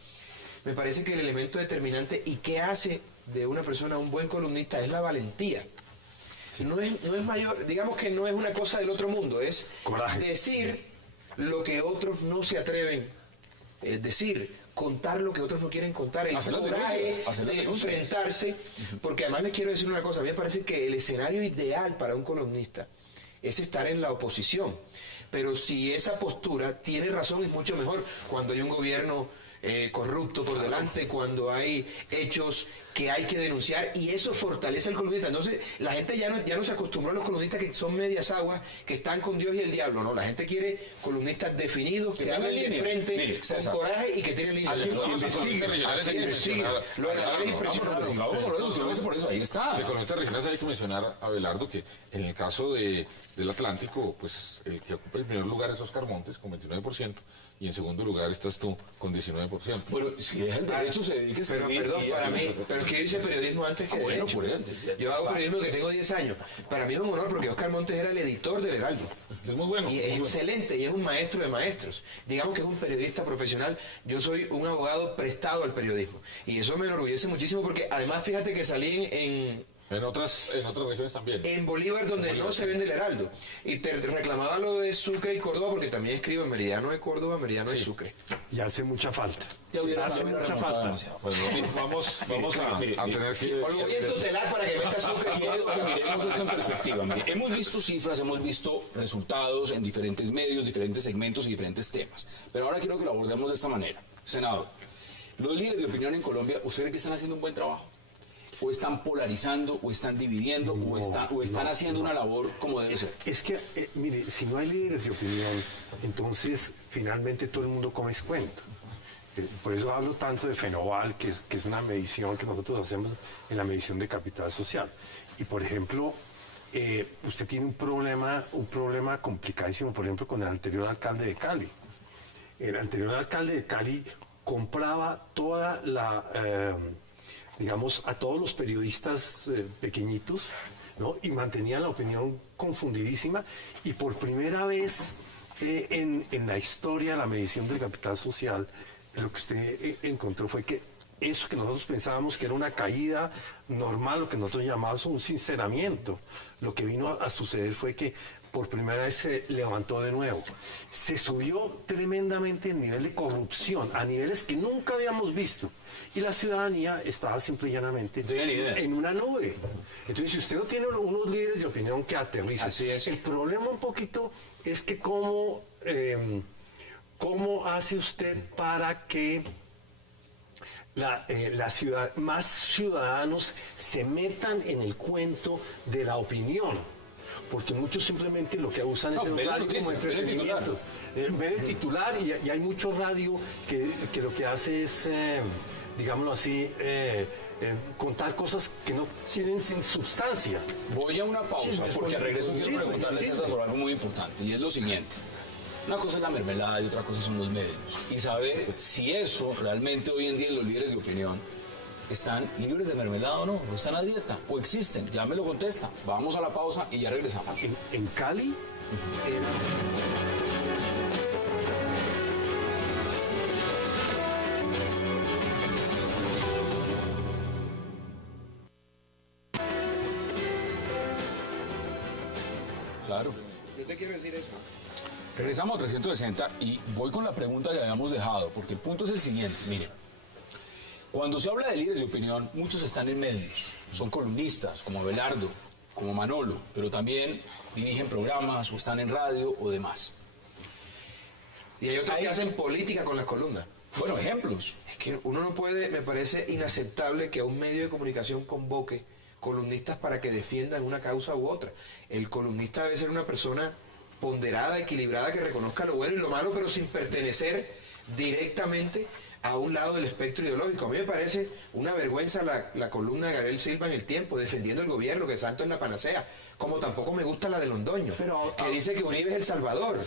Me parece que el elemento determinante y que hace de una persona un buen columnista es la valentía. No es mayor, digamos que no es una cosa del otro mundo, es Coraje. decir lo que otros no se atreven, es decir, contar lo que otros no quieren contar, el Hacer las coraje denuncias, hacer las de denuncias. enfrentarse, porque además les quiero decir una cosa, a mí me parece que el escenario ideal para un columnista es estar en la oposición, pero si esa postura tiene razón es mucho mejor cuando hay un gobierno corrupto por delante, cuando hay hechos que hay que denunciar, y eso fortalece al columnista. Entonces la gente ya no se acostumbró a los columnistas que son medias aguas, que están con Dios y el diablo. No, la gente quiere columnistas definidos, que hablen de frente, Mire, con César, coraje y que tienen líneas. Aquí Vamos a columnistas regionales, hay que mencionar Lo a de Abelardo. impresionante. Vamos a hablar de eso, por eso, ahí está. De columnistas regionales hay que mencionar a Abelardo, que en el caso del Atlántico, pues el que ocupa el primer lugar es Oscar Montes con 29%, y en segundo lugar estás tú con 19%. Bueno, si deja el derecho, se dedique a Pero escribir. perdón, para mí, pero que yo hice periodismo antes que bueno, derecho. por eso, ya Yo hago está. periodismo que tengo 10 años. Para mí es un honor porque Oscar Montes era el editor del Heraldo. Es muy bueno. Y es excelente y es un maestro de maestros. Digamos que es un periodista profesional. Yo soy un abogado prestado al periodismo. Y eso me enorgullece muchísimo porque además fíjate que salí En otras regiones también. en Bolívar, donde no se vende el Heraldo. Y te reclamaba lo de Sucre y Córdoba porque también escribo en Meridiano de Córdoba, Meridiano de Sucre. Y hace mucha falta. Ya hubiera Hace hubiera mucha remontado falta. demasiado. Bueno, vamos a tener que... O lo voy a tutelar para que meta Sucre y Córdoba. Miremos esto en perspectiva. Mire, hemos visto cifras, hemos visto resultados en diferentes medios, diferentes segmentos y diferentes temas. Pero ahora quiero que lo abordemos de esta manera. Senador, los líderes de opinión en Colombia, ¿usted cree que están haciendo un buen trabajo? ¿O están polarizando, o están dividiendo, o están haciendo una labor como debe ser? Es que, mire, si no hay líderes de opinión, entonces finalmente todo el mundo come cuento. Por eso hablo tanto de Fenoval, que es una medición que nosotros hacemos en la medición de capital social. Y por ejemplo, usted tiene un problema complicadísimo, por ejemplo, con el anterior alcalde de Cali. El anterior alcalde de Cali compraba toda la... digamos, a todos los periodistas pequeñitos, ¿no? Y mantenían la opinión confundidísima, y por primera vez en la historia de la medición del capital social lo que usted encontró fue que eso que nosotros pensábamos que era una caída normal, lo que nosotros llamábamos un sinceramiento, lo que vino a suceder fue que por primera vez se levantó de nuevo. Se subió tremendamente el nivel de corrupción, a niveles que nunca habíamos visto. Y la ciudadanía estaba simple y llanamente en una nube. Entonces, si usted no tiene unos líderes de opinión que aterricen, Así es. el problema un poquito es que cómo hace usted para que más ciudadanos se metan en el cuento de la opinión, porque muchos simplemente lo que usan es el radio como entretenimiento. Ver el titular y hay mucho radio que lo que hace es, digámoslo así, contar cosas que no tienen sin sustancia. Voy a una pausa, porque al regreso quiero preguntarles a César sobre algo muy importante, y es lo siguiente. Una cosa es la mermelada y otra cosa son los medios. Y saber si eso realmente hoy en día los líderes de opinión están libres de mermelada o no, o están a dieta, o existen. Ya me lo contesta. Vamos a la pausa y ya regresamos. En Cali, Claro. Yo te quiero decir eso. Regresamos a 360 y voy con la pregunta que habíamos dejado, porque el punto es el siguiente. Miren, cuando se habla de líderes de opinión, muchos están en medios. Son columnistas, como Abelardo, como Manolo, pero también dirigen programas o están en radio o demás. Y hay otros que hacen política con las columnas. Bueno, ejemplos. Es que uno no puede, me parece inaceptable que a un medio de comunicación convoque columnistas para que defiendan una causa u otra. El columnista debe ser una persona ponderada, equilibrada, que reconozca lo bueno y lo malo, pero sin pertenecer directamente a un lado del espectro ideológico. A mí me parece una vergüenza la columna de Gabriel Silva en El Tiempo, defendiendo el gobierno, que Santos es la panacea, como tampoco me gusta la de Londoño, que dice que Uribe es El Salvador.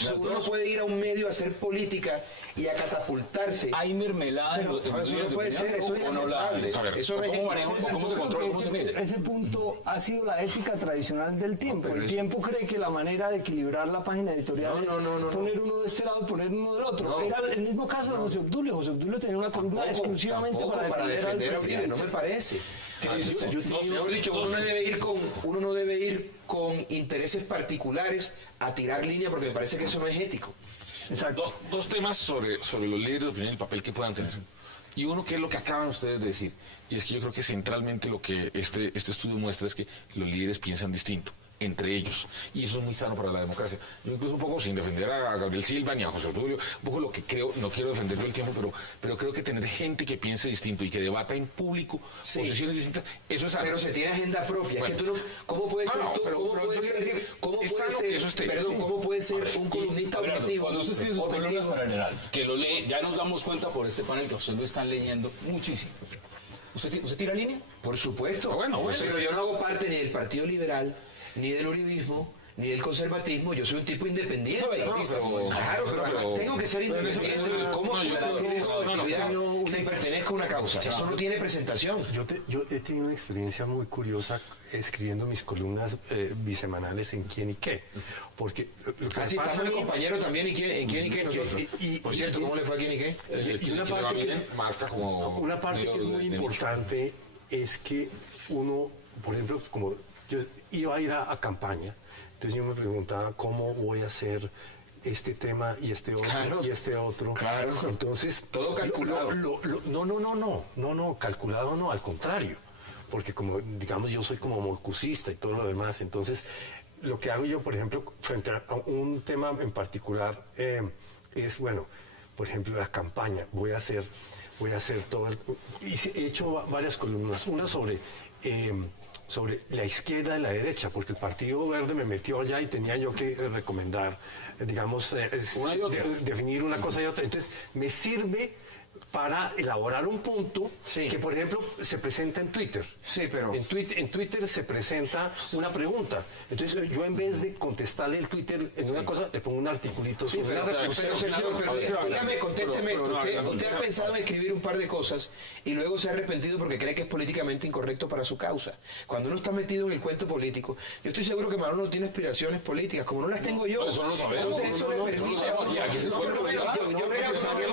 Entonces, uno no puede ir a un medio a hacer política y a catapultarse. ¿Hay mermelada en los eso no puede ser, eso es ¿o no la hay? inaceptable. Eso no es ¿Cómo se controla, cómo se mide? Ese punto ha sido la ética tradicional del Tiempo. pero El Tiempo cree que la manera de equilibrar la página editorial es poner uno de este lado y poner uno del otro. No. Era el mismo caso de José Obdulio. José Obdulio tenía una columna exclusivamente para defender al presidente. No me parece. yo Mejor dicho, uno no debe ir con intereses particulares a tirar línea, porque me parece que eso no es ético. Exacto. Dos temas sobre los líderes de opinión y el papel que puedan tener. Y uno que es lo que acaban ustedes de decir, y es que yo creo que centralmente lo que este estudio muestra es que los líderes piensan distinto entre ellos, y eso es muy sano para la democracia. Yo incluso un poco, sin defender a Gabriel Silva ni a José Obdulio, un poco lo que creo, no quiero defenderlo el tiempo, pero creo que tener gente que piense distinto y que debata en público posiciones distintas, eso es sano. Pero se tiene agenda propia. Bueno. Es que tú no, ¿cómo puede ser tú? pero ¿Cómo puede yo quiero ser? decir, ¿Cómo es puede sano que ser? eso esté. Perdón, ¿cómo puede ser un columnista Abelardo, objetivo? cuando usted escribe sus columnas objetivo? para el General, que lo lee, ya nos damos cuenta por este panel que usted lo están leyendo muchísimo. ¿Usted tira línea? Por supuesto. Bueno, pero yo no hago parte ni del Partido Liberal, ni del uribismo, ni del conservatismo. Yo soy un tipo independiente. Claro, pero tengo que ser independiente. ¿Cómo sin pertenezco a una causa? Eso no tiene presentación. Yo he tenido una experiencia muy curiosa escribiendo mis columnas bisemanales en Quién y Qué, porque lo que Así pasa estamos el a mí- compañero también en quién y qué nosotros. Por cierto, ¿cómo le fue a quién y qué? y una parte que es, marca como una parte que es muy importante es que uno, por ejemplo, como yo iba a ir a campaña, entonces yo me preguntaba cómo voy a hacer este tema y este otro Claro. y este otro. Claro. Entonces Todo calculado. No, calculado no, al contrario, porque como digamos yo soy como mocusista y todo lo demás, entonces lo que hago yo, por ejemplo, frente a un tema en particular es, bueno, por ejemplo, la campaña, voy a hacer todo he hecho varias columnas, una sobre la izquierda y la derecha, porque el Partido Verde me metió allá y tenía yo que recomendar, digamos, Una y otra. definir una cosa y otra. Entonces, me sirve para elaborar un punto Sí. que, por ejemplo, se presenta en Twitter. Sí, pero... En Twitter se presenta una pregunta. Entonces, yo en vez de contestarle el Twitter en una cosa, le pongo un articulito Sí, sobre pero, una pero, reflexión. senador, pero dígame, contésteme esto. Usted ha pensado en escribir un par de cosas y luego se ha arrepentido porque cree que es políticamente incorrecto para su causa. Cuando uno está metido en el cuento político, yo estoy seguro que Manolo no tiene aspiraciones políticas, como no las tengo yo. Eso no lo sabemos. Entonces eso le permite... Aquí se fue Yo escribe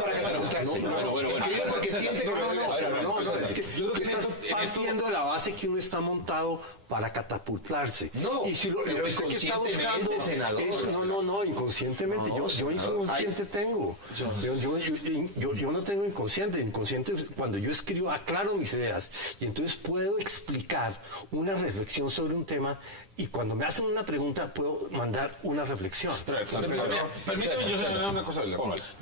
para catapultarse. Escribe porque siente que no Es que yo creo que estás partiendo de la base que uno está montado para catapultarse. No, y si lo pero que usted que está inconscientemente, buscando senador. es, no, inconscientemente. No, yo senador. inconsciente tengo. Yo no tengo inconsciente. Inconsciente, cuando yo escribo, aclaro mis ideas. Y entonces puedo explicar una reflexión sobre un tema. Y cuando me hacen una pregunta, puedo mandar una reflexión. Permítame yo señalar una cosa.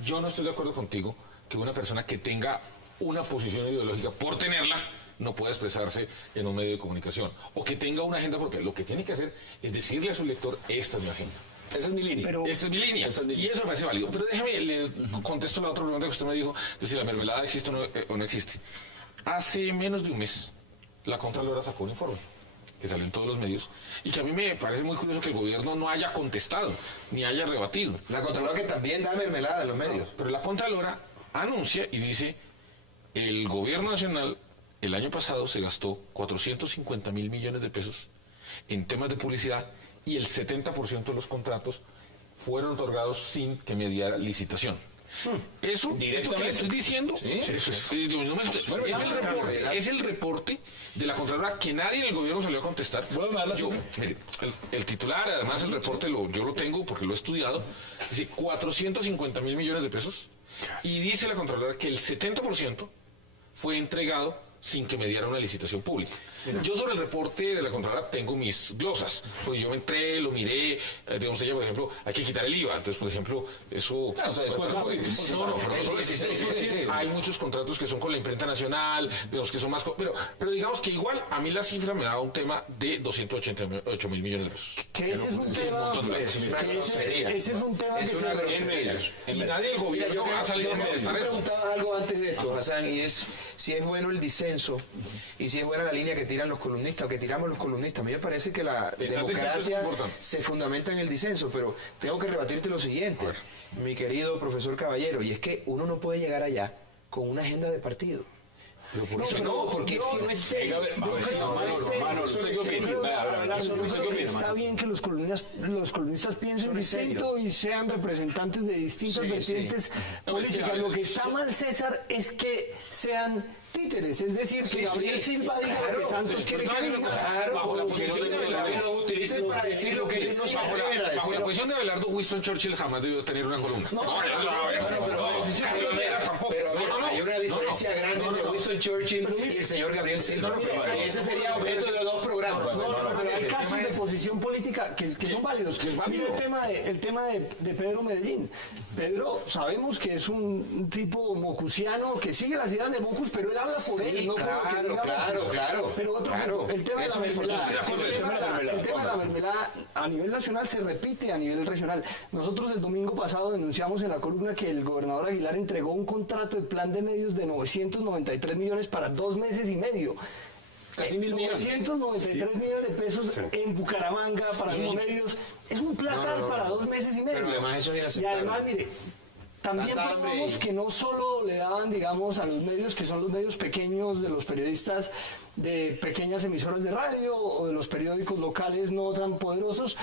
Yo no estoy de acuerdo contigo que una persona que tenga una posición ideológica, por tenerla, no pueda expresarse en un medio de comunicación. O que tenga una agenda propia. Lo que tiene que hacer es decirle a su lector, esta es mi agenda. Esa es mi línea. Esta es mi línea. Y eso me parece válido. Pero déjame, le contesto la otra pregunta que usted me dijo, de si la mermelada existe o no existe. Hace menos de un mes, la Contralora sacó un informe que salió en todos los medios, y que a mí me parece muy curioso que el gobierno no haya contestado, ni haya rebatido. La Contralora que también da mermelada en los medios. Pero la Contralora anuncia y dice, el gobierno nacional el año pasado se gastó 450 mil millones de pesos en temas de publicidad y el 70% de los contratos fueron otorgados sin que mediara licitación. Eso, esto que le estoy diciendo, es el reporte de la Contralora que nadie en el gobierno salió a contestar. Mire, el titular, además el reporte yo lo tengo porque lo he estudiado, dice 450 mil millones de pesos y dice la Contralora que el 70% fue entregado sin que me diera una licitación pública. Yo sobre el reporte de la Contralora tengo mis glosas, pues yo entré, lo miré, digamos ella, por ejemplo, hay que quitar el IVA, entonces, por ejemplo, eso... Claro, o sea, después pero no solo hay muchos contratos que son con la imprenta nacional, digamos que son más... Pero digamos que igual a mí la cifra me da un tema de 288 mil millones de pesos. Que ese es un tema... Ese es un tema que Es una grosería. Y nadie del gobierno va a salir a Yo contestar eso. preguntaba algo antes de esto, Hassan, y es si es bueno el disenso y si es buena la línea que tiran los columnistas o que tiramos los columnistas. A mí me parece que la democracia se fundamenta en el disenso, pero tengo que rebatirte lo siguiente, mi querido profesor Caballero, y es que uno no puede llegar allá con una agenda de partido. Porque es que no es serio. Está bien que los columnistas piensen distinto y sean representantes de distintas vertientes políticas. Lo que está mal, César, es que sean títeres, es decir, que Gabriel Silva diga lo que Santos quiere que diga. Bajo la posición de lo utilicen para decir lo que ellos no se atreven a bajo decir. la posición de Abelardo, Winston Churchill jamás debió tener una columna. Pero hay una diferencia grande entre Winston Churchill y el señor Gabriel Silva. Ese sería objeto de dos programas. Pero hay casos de posición política que son válidos. Mira el tema de Pedro Medellín. Pedro, sabemos que es un tipo mocusiano que sigue las ideas de Mocus, pero él habla por él, no por lo que diga Mocus. Claro. Pero otro punto, el tema de la mermelada. El tema de la mermelada a nivel nacional se repite a nivel regional. Nosotros el domingo pasado denunciamos en la columna que el gobernador Aguilar entregó un contrato de plan de medios de 993 millones para 2 meses y medio. Casi 1.000 millones. 993 millones de pesos en Bucaramanga para los medios. Es un platal para 2 meses y medio. Pero además eso es Y inaceptable. además, mire, también probamos que no solo le daban, digamos, a los medios, que son los medios pequeños de los periodistas de pequeñas emisoras de radio o de los periódicos locales no tan poderosos,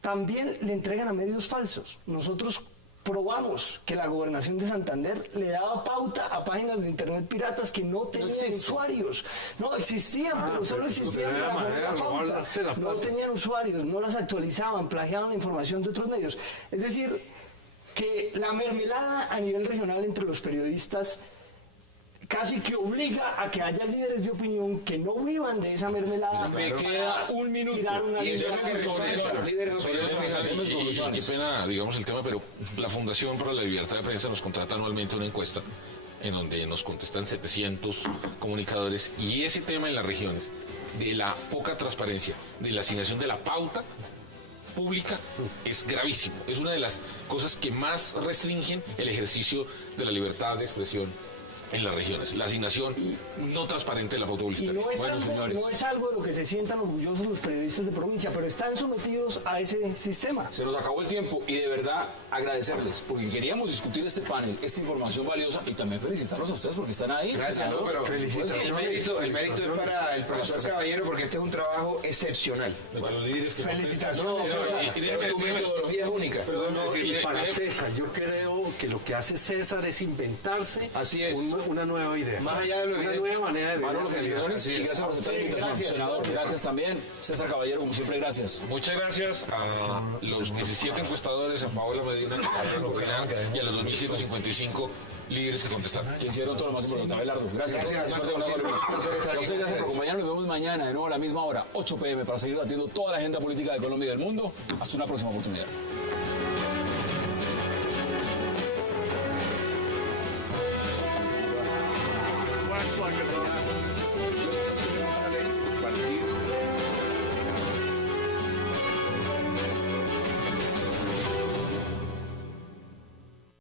también le entregan a medios falsos. Nosotros probamos que la gobernación de Santander le daba pauta a páginas de internet piratas que no tenían usuarios. No, existían, pero solo existían para poner la pauta. No tenían usuarios, no las actualizaban, plagiaban la información de otros medios. Es decir, que la mermelada a nivel regional entre los periodistas casi que obliga a que haya líderes de opinión que no vivan de esa mermelada. Me queda un minuto. Y eso es lo que resuelve a los líderes de opinión. Qué pena, digamos, el tema, pero la Fundación para la Libertad de Prensa nos contrata anualmente una encuesta en donde nos contestan 700 comunicadores, y ese tema en las regiones de la poca transparencia, de la asignación de la pauta, pública es gravísimo. Es una de las cosas que más restringen el ejercicio de la libertad de expresión en las regiones. La asignación no transparente de la pauta Y publicitaria. no es, Bueno, algo, señores. no es algo de lo que se sientan orgullosos los periodistas de provincia, pero están sometidos a ese sistema. Se nos acabó el tiempo y de verdad agradecerles porque queríamos discutir este panel, esta información valiosa y también felicitarlos a ustedes porque están ahí. Gracias, senador. ¿no? Pero felicitaciones. el mérito es para el profesor Caballero porque este es un trabajo excepcional. Para los líderes que Felicitaciones. Pero tu metodología es única. Perdón, Y para César, yo creo que lo que hace César es inventarse Así es. una nueva idea. Más allá de lo una evidente. nueva manera de ver Manolo, la realidad. felicitaciones y gracias por aceptar la invitación. gracias. Senador, gracias también. César Caballero, como siempre, gracias. Muchas gracias a los 17 encuestadores, a Paola Medina, a Coquelán y a los 2.155 líderes que contestaron. Que hicieron todo lo más importante. Abelardo, gracias. Gracias, Suerte con la siempre Colombia. un placer estar aquí A ustedes, con gracias por ustedes. acompañarnos. Nos vemos mañana de nuevo a la misma hora, 8 p.m. para seguir debatiendo toda la agenda política de Colombia y del mundo. Hasta una próxima oportunidad. Wax like a